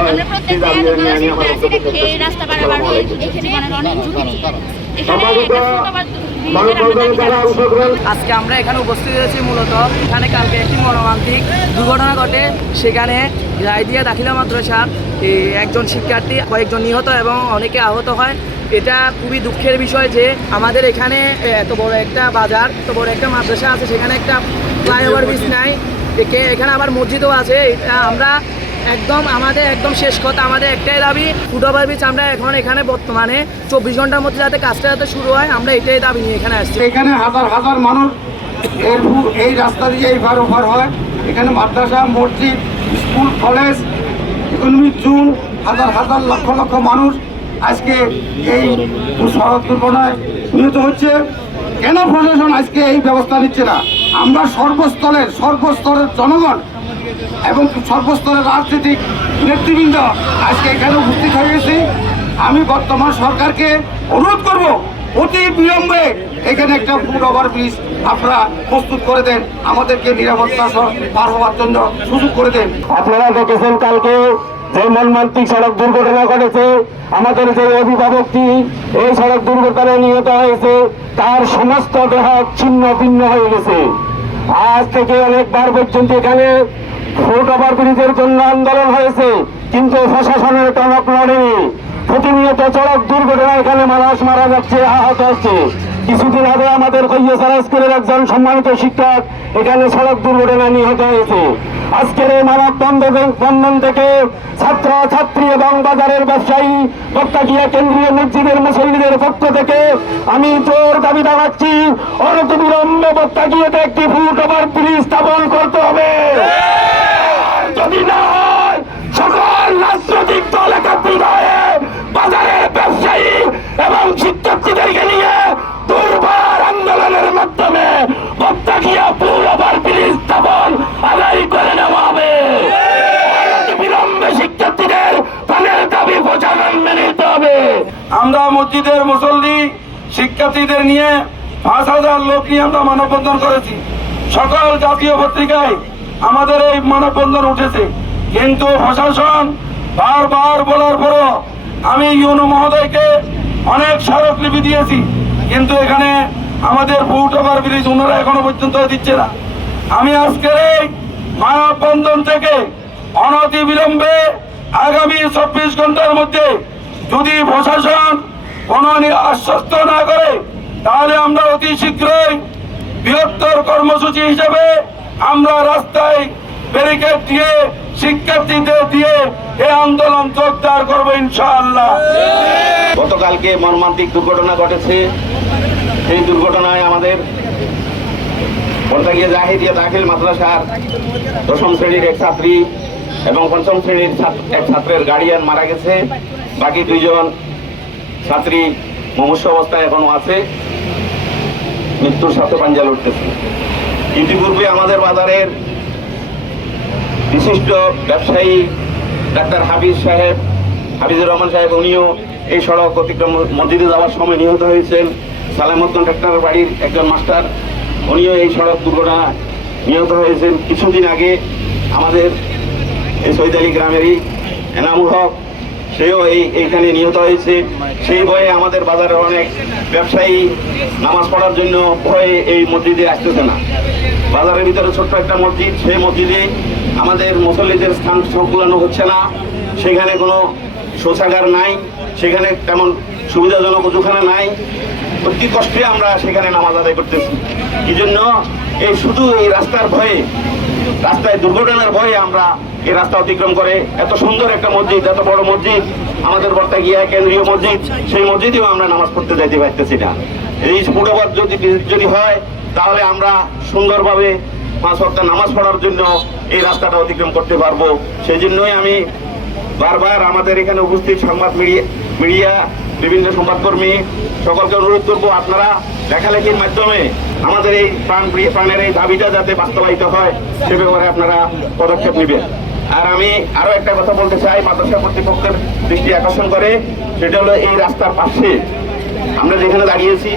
আমরা প্রত্যেক দিন খেয়ে রাস্তা পারাবার জীবনের অনেক ঝুঁকি নিয়ে আজকে আমরা এখানে উপস্থিত হয়েছি মূলত এখানে কালকে একটি মর্মান্তিক দুর্ঘটনা ঘটে। সেখানে রায়দিয়া দাখিলা মাদ্রাসার একজন শিক্ষার্থী কয়েকজন নিহত এবং অনেকে আহত হয়। এটা খুবই দুঃখের বিষয় যে আমাদের এখানে এত বড় একটা বাজার, এত বড় একটা মাদ্রাসা আছে, সেখানে একটা ফ্লাইওভার ব্রিজ নাই, এখানে আবার মসজিদও আছে। এটা আমরা আমাদের একদম শেষ কথা, আমাদের একটাই দাবি, ফুটওভার ব্রিজ আমরা এখন এখানে বর্তমানে 24 ঘন্টার মধ্যে যাতে কাজটা যাতে শুরু হয়, আমরা এটাই দাবি নিয়ে এখানে আসছি। এখানে হাজার হাজার মানুষ এই রাস্তা দিয়ে এইবার ওভার হয়। এখানে মাদ্রাসা, মসজিদ, স্কুল, কলেজ, ইকোনমিক জোন, হাজার হাজার লক্ষ লক্ষ মানুষ আজকে এই সড়ক দুর্ঘটনায় নিহত হচ্ছে। কেন প্রশাসন আজকে এই ব্যবস্থা নিচ্ছে না? আমরা সর্বস্তরের জনগণ এবং সর্বস্তরের রাজনৈতিক নেতৃবৃন্দ আজকে এখানে উপস্থিত হয়ে গেছি। আমি বর্তমান সরকারকে অনুরোধ করব, অতি বিলম্বে এখানে একটা ফুট ওভার ব্রিজ আপনারা প্রস্তুত করে দেন, আমাদেরকে নিরাপত্তা পার হওয়ার জন্য সুযোগ করে দেন। আপনারা দেখেছেন কালকে যে মর্মান্তিক সড়ক দুর্ঘটনা ঘটেছে, আমাদের যে অভিভাবকটি এই সড়ক দুর্ঘটনায় নিহত হয়েছে তার সমস্ত দেহ ছিন্ন ভিন্ন হয়ে গেছে। আজ থেকে অনেকবার পর্যন্ত এখানে ফুট ওভার ব্রিজের জন্য আন্দোলন হয়েছে, কিন্তু প্রশাসনের টনক নড়েনি। প্রতিনিয়ত সড়ক দুর্ঘটনা এখানে মানুষ মারা যাচ্ছে, আহত হচ্ছে। কিছুদিন আগে আমাদের কৈয়াসারা স্কুলের একজন সম্মানিত শিক্ষক এখানে সড়ক দুর্ঘটনায় নিহত হয়েছে। আজকের এই মানব বন্ধন থেকে ছাত্র ছাত্রী এবং বাজারের ব্যবসায়ী বক্তাকিয়া কেন্দ্রীয় মসজিদের মুসল্লিদের পক্ষ থেকে আমি জোর দাবি জানাচ্ছি, অনতিবিলম্বে বক্তাকিয়াতে একটি ফুট ওভার ব্রিজ স্থাপন করতে হবে। যদি না হয় সকল রাজনৈতিক দল একত্রিত হয়ে বাজারের ব্যবসায়ী এবং শিক্ষার্থীদেরকে নিয়ে দুর্বার আন্দোলনের মাধ্যমে বক্তাকিয়া ফুট ওভার ব্রিজ স্থাপন আদায় করে নেওয়া হবে। বিলম্বে শিক্ষার্থীদের প্রাণের দাবি প্রচারণ মেনে নিতে হবে। আমরা মসজিদের মুসল্লি শিক্ষার্থীদের নিয়ে 5,000 লোক নিয়ে আমরা মানববন্ধন করেছি। সকল জাতীয় পত্রিকায় আমাদের এই মানববন্ধন উঠেছে, কিন্তু প্রশাসন বারবার বলার পরও আমি ইউনো মহোদয়কে অনেক স্মারকলিপি দিয়েছি, কিন্তু এখানে আমাদের ফুট ওভার ব্রিজ ওনারা এখনো পর্যন্ত দিচ্ছে না। আমি আজকের এই মানববন্ধন থেকে অনতি বিলম্বে আগামী 24 ঘন্টার মধ্যে যদি প্রশাসন কোনো আশ্বস্ত না করে, তাহলে আমরা অতি শীঘ্রই বৃহত্তর কর্মসূচি হিসেবে আমরা রাস্তায় ব্যারিকেড দিয়ে শিক্ষার্থীদের দিয়ে এই আন্দোলন জোরদার করবো ইনশাআল্লাহ। গতকালকে মর্মান্তিক দুর্ঘটনা ঘটেছে। সেই দুর্ঘটনায় আমাদের বর্তাকিয়া জাহিদিয়া দাখিল মাদ্রাসার 10ম শ্রেণীর এক ছাত্রী এবং 5ম শ্রেণীর এক ছাত্রের গার্ডিয়ান মারা গেছে। বাকি 2 জন ছাত্রী মুমূর্ষু অবস্থায় এখনো আছে, মৃত্যুর সাথে পাঞ্জা লড়তেছে। ইতিপূর্বে আমাদের বাজারের বিশিষ্ট ব্যবসায়ী ডাক্তার হাফিজুর রহমান সাহেব, উনিও এই সড়ক অতিক্রম মসজিদে যাওয়ার সময় নিহত হয়েছেন। সালামউদ্দিন ডাক্তার বাড়ির একজন মাস্টার, উনিও এই সড়ক দুর্ঘটনা নিহত হয়েছেন। কিছুদিন আগে আমাদের এই সৈয়দ আলী গ্রামেরই এনামুল হক, সেও এইখানে নিহত হয়েছে। সেই ভয়ে আমাদের বাজারের অনেক ব্যবসায়ী নামাজ পড়ার জন্য ভয়ে এই মসজিদে আসতেছে না। বাজারের ভিতরে ছোট্ট একটা মসজিদ, সেই মসজিদে আমাদের মুসল্লিদের স্থান সংকুলানো হচ্ছে না। সেখানে কোনো শৌচাগার নাই, সেখানে তেমন সুবিধাজনক ওজুখানা নাই। অতি কষ্টে আমরা সেখানে নামাজ আদায় করতেছি। এই জন্য শুধু এই রাস্তার ভয়ে, রাস্তায় দুর্ঘটনার ভয়ে আমরা এই রাস্তা অতিক্রম করে এত সুন্দর একটা মসজিদ, এত বড় মসজিদ আমাদের বর্তাকিয়া কেন্দ্রীয় মসজিদ, সেই মসজিদেও আমরা নামাজ পড়তে যাইতে পারতেছি না। এই ফুট ওভার যদি হয়, তাহলে আমরা সুন্দরভাবে 5 ওয়াক্ত নামাজ পড়ার জন্য এই রাস্তাটা অতিক্রম করতে পারবো। সেই জন্যই আমি বারবার আমাদের এখানে উপস্থিত সংবাদ মিডিয়া বিভিন্ন সংবাদকর্মী সকলকে অনুরোধ করবো, আপনারা লেখালেখির মাধ্যমে আমাদের এই প্রাণের এই দাবিটা যাতে বাস্তবায়িত হয় সে ব্যাপারে আপনারা পদক্ষেপ নেবেন। আর আমি আরো একটা কথা বলতে চাই, মাদ্রাসা কর্তৃপক্ষের দৃষ্টি আকর্ষণ করে, সেটা হলো এই রাস্তার পাশে আমরা যেখানে দাঁড়িয়েছি